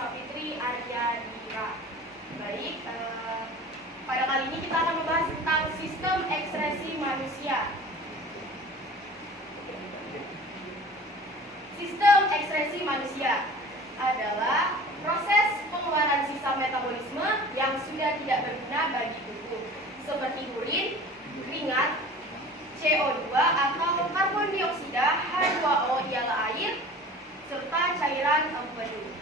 Sapitri Aryadira. Baik, pada kali ini kita akan membahas tentang sistem ekskresi manusia. Sistem ekskresi manusia adalah proses pengeluaran sisa metabolisme yang sudah tidak berguna bagi tubuh, seperti urin, keringat, CO2 atau karbon dioksida, H2O ialah air, serta cairan empedu.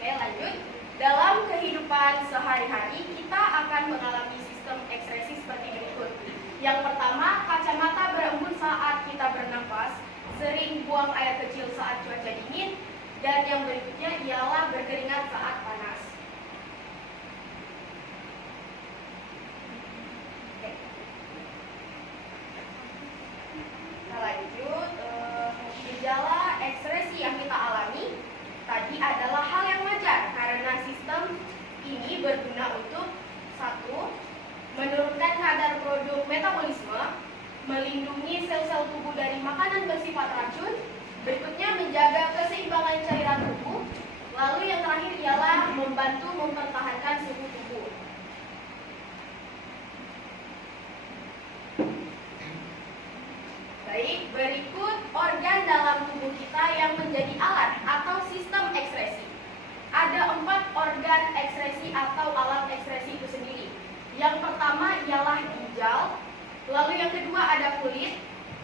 Oke, lanjut. Dalam kehidupan sehari-hari, kita akan mengalami sistem ekskresi seperti berikut. Yang pertama, kacamata berembun saat kita bernafas, sering buang air kecil saat cuaca dingin, dan yang berikutnya ialah berkeringat saat panas. Oke. Kita lanjut. Gejala ekskresi yang kita alami tadi adalah hal yang wajar karena sistem ini berguna untuk: 1. Menurunkan kadar produk metabolisme, melindungi sel-sel tubuh dari makanan bersifat racun, berikutnya menjaga keseimbangan cairan tubuh, lalu yang terakhir ialah membantu mempertahankan suhu tubuh. Baik, berikut organ dalam tubuh kita yang menjadi alat atau sistem ekskresi. Ada 4 organ ekskresi atau alat ekskresi itu sendiri. Yang pertama ialah ginjal, lalu yang kedua ada kulit,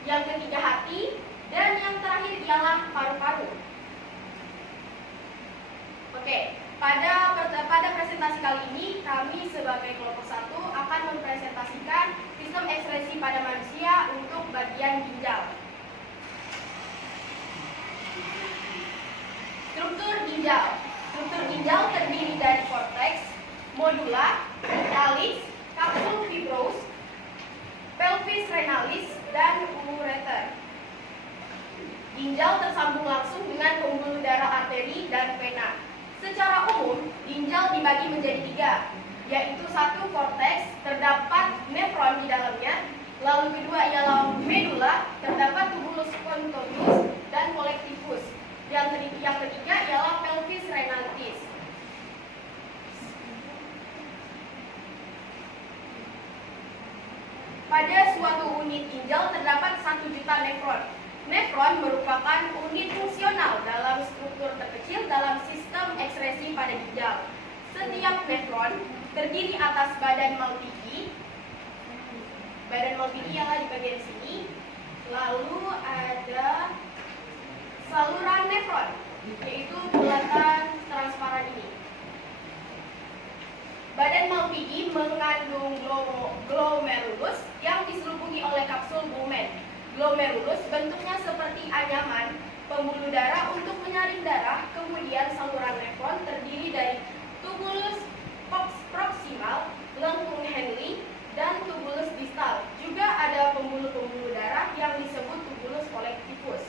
yang ketiga hati, dan yang terakhir ialah paru-paru. Oke, pada presentasi kali ini kami sebagai kelompok 1 akan mempresentasikan sistem ekskresi pada manusia untuk bagian ginjal. Struktur ginjal. Struktur ginjal terdiri dari korteks, modula, calyx, kapsul fibros, pelvis renalis, dan ureter. Ginjal tersambung langsung dengan pembuluh darah arteri dan vena. Secara umum, ginjal dibagi menjadi 3, yaitu 1 korteks, terdapat nefron di dalamnya, lalu kedua ialah medula, terdapat tubulus contorius dan collectivus. Yang ketiga ialah pelvis renalis. Pada suatu unit ginjal terdapat 1 juta nefron. Nefron merupakan unit fungsional dalam struktur terkecil dalam sistem ekskresi pada ginjal. Setiap nefron terdiri atas badan Malpighi. Badan Malpighi ialah di bagian sini. Lalu ada saluran nefron, yaitu bulatan transparan ini. Badan Malpighi mengandung glomerulus yang diselubungi oleh kapsul Bowman. Glomerulus bentuknya seperti anyaman pembuluh darah untuk menyaring darah. Kemudian saluran nefron terdiri dari tubulus proksimal, lengkung Henle, dan tubulus distal. Juga ada pembuluh-pembuluh darah yang disebut tubulus collectivus.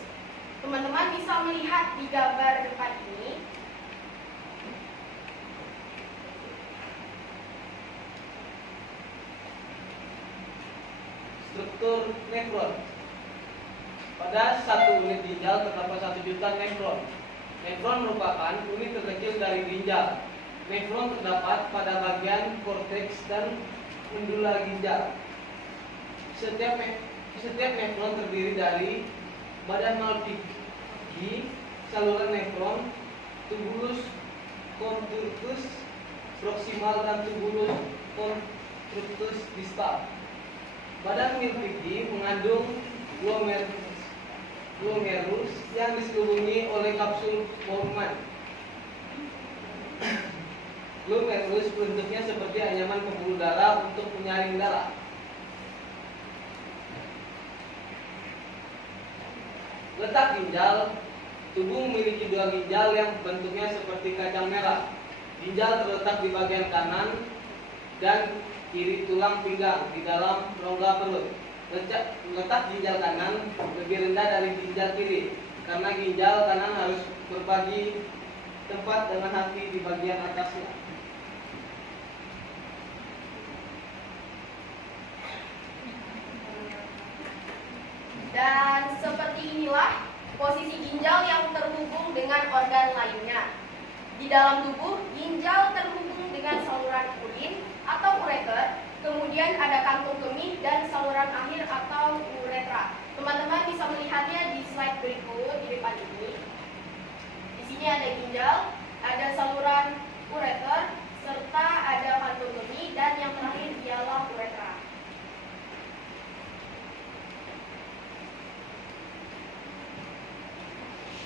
Teman-teman bisa melihat di gambar depan ini. Struktur nefron. Pada 1 unit ginjal terdapat 1 juta nefron. Nefron merupakan unit terkecil dari ginjal. Nefron terdapat pada bagian korteks dan medula ginjal. Setiap nefron terdiri dari badan Malpighi, saluran nefron, tubulus contortus proximal, dan tubulus contortus distal. Badan Malpighi mengandung glomerulus yang diselubungi oleh kapsul Bowman. Glomerulus bentuknya seperti anyaman pembuluh darah untuk menyaring darah. Letak ginjal. Tubuh memiliki 2 ginjal yang bentuknya seperti kacang merah. Ginjal terletak di bagian kanan dan kiri tulang pinggang di dalam rongga perut. Letak ginjal kanan lebih rendah dari ginjal kiri karena ginjal kanan harus berbagi tempat dengan hati di bagian atasnya. Dan seperti inilah posisi ginjal yang terhubung dengan organ lainnya. Di dalam tubuh, ginjal terhubung dengan saluran urin atau ureter, kemudian ada kantung kemih dan saluran akhir atau uretra. Teman-teman bisa melihatnya di slide berikut di depan ini. Di sini ada ginjal, ada saluran ureter, serta ada kantung kemih, dan yang terakhir ialah uretra.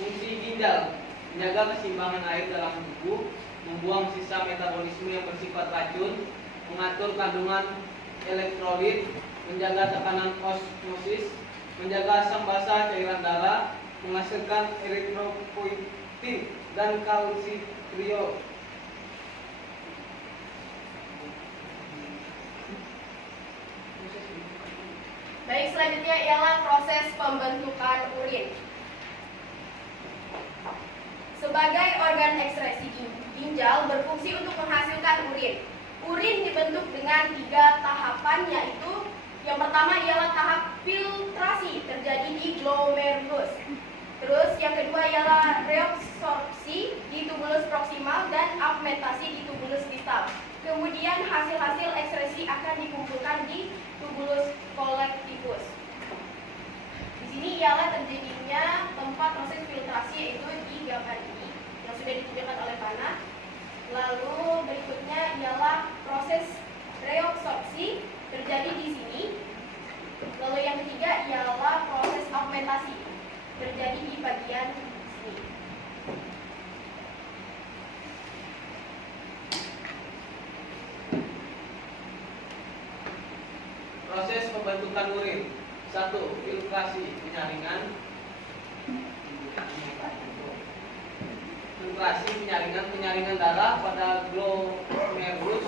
Fungsi ginjal: menjaga keseimbangan air dalam tubuh, membuang sisa metabolisme yang bersifat racun, mengatur kandungan elektrolit, menjaga tekanan osmosis, menjaga asam basa cairan darah, menghasilkan eritropoietin dan kalsitriol. Baik, selanjutnya ialah proses pembentukan urin. Sebagai organ ekskresi ginjal berfungsi untuk menghasilkan urin. Urin dibentuk dengan 3 tahapan, yaitu yang pertama ialah tahap filtrasi terjadi di glomerulus. Terus yang kedua ialah reabsorpsi di tubulus proksimal dan augmentasi di tubulus distal. Kemudian hasil-hasil ekskresi akan dikumpulkan di tubulus kolektivus. Di sini ialah terjadinya tempat proses filtrasi, yaitu di gambar ini yang sudah ditunjukkan oleh Pana. Lalu berikutnya ialah proses reabsorpsi terjadi di sini. Lalu yang ketiga ialah proses augmentasi terjadi di bagian sini. Proses pembentukan urin. 1. Filtrasi penyaringan. Filtrasi penyaringan darah pada glomerulus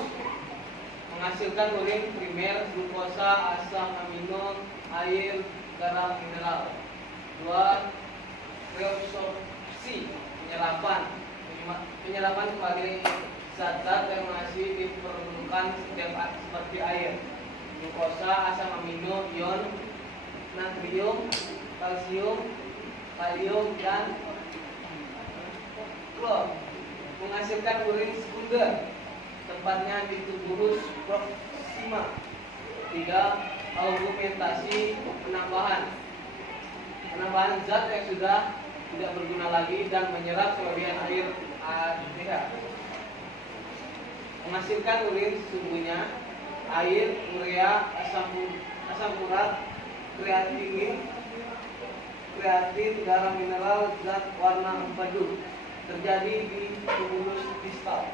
menghasilkan urin primer, glukosa, asam amino, air, garam mineral. 2. Reabsorpsi penyerapan kembali zat-zat yang masih diperlukan setiap seperti air, glukosa, asam amino, ion, natrium, kalsium, kalium, dan klor. Menghasilkan urin sekunder, tepatnya di tubulus proksima. 3. Augmentasi penambahan zat yang sudah tidak berguna lagi dan menyerap kelebihan air ADH. Menghasilkan urin sesungguhnya: air, urea, asam urat, kreatin, garam mineral, zat warna empedu. Terjadi di tubulus distal.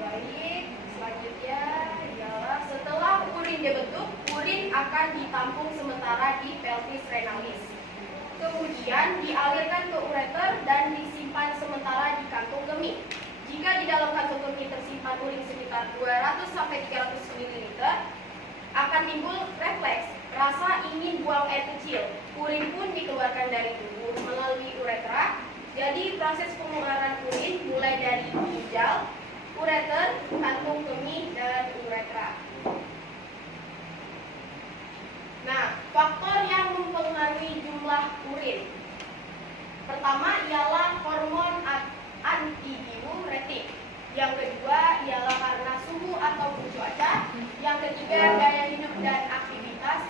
Baik, selanjutnya ialah setelah urin dibentuk, urin akan ditampung sementara di pelvis renalis. Kemudian dialirkan ke ureter dan disimpan sementara di kantung kemih. Jika di dalam kantung kemih tersimpan urin sekitar 200-300 ml, akan timbul refleks, rasa ingin buang air kecil. Urin pun dikeluarkan dari tubuh melalui uretra. Jadi proses pengeluaran urin mulai dari ginjal, ureter, kantung kemih, dan uretra. Nah, faktor yang mempengaruhi jumlah urin. Pertama ialah hormon antidiuretik. Yang kedua ialah karena suhu atau cuaca. Yang ketiga gaya hidup dan aktivitas.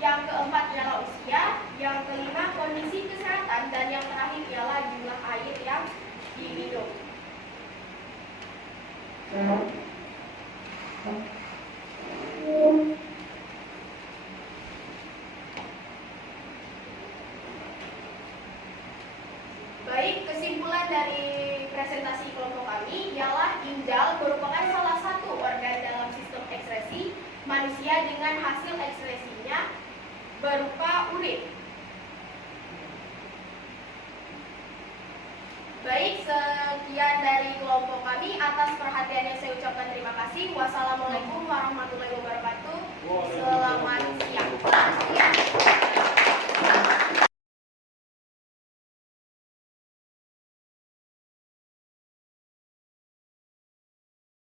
Yang keempat ialah usia. Yang kelima kondisi kesehatan. Dan yang terakhir ialah jumlah air yang diminum. Baik, kesimpulan dari presentasi kelompok kami ialah ginjal merupakan salah satu organ dalam sistem ekskresi manusia dengan hasil ekskresinya berupa urin. Baik, sekian dari kelompok kami. Atas perhatiannya saya ucapkan terima kasih. Wassalamualaikum warahmatullahi wabarakatuh.